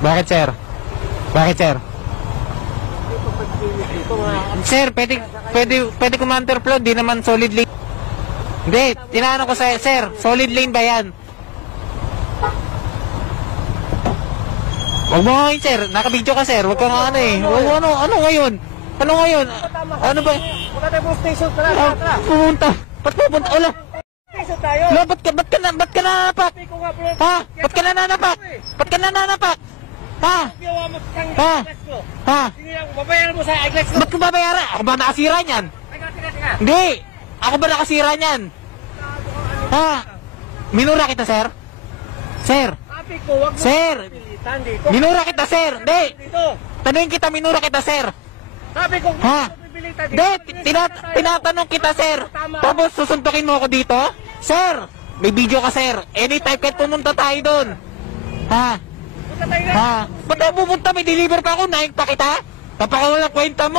Bakit, sir? Bakit, sir? Sir, pwede counterflow, di naman solid lane. Hindi, tinaano ko sa sir, solid lane ba yan? Huwag mo ngayon, sir. Naka-video ka, sir. Huwag ka nga ano eh. Ano ngayon? Ano ngayon? Ano ba? Punta tayo po station. Tara. Pumunta. Ba't pupunta? Ala. Station tayo. Ala, ba't ka nananapak? Ha? Ba't ka nananapak? Ba't ka nananapak? Ha? Ha? Ha? Babayaran mo sa eyeglass ko. Ba't ko babayaran? Ako ba nakasira niyan? Teka. Hindi. Ako ba nakasira niyan? Ha? Minura kita, sir? Sir? Sabi ko, wag mo Sir! pilitan dito. Minura kita, sir! Hindi! Dito. Tanungin kita, minura kita, sir! Sabi ko, Ha? pipilitan dito. Hindi! Tinatanong kita, sir! Tapos susuntukin mo ako dito? Sir! May video ka, sir! Anytime kahit pumunta tayo doon! Ha? Punta tayo na. Ha? Ba't tayo pupunta? May deliver pa ako, naik pa kita? Tapakawalang kwenta mo!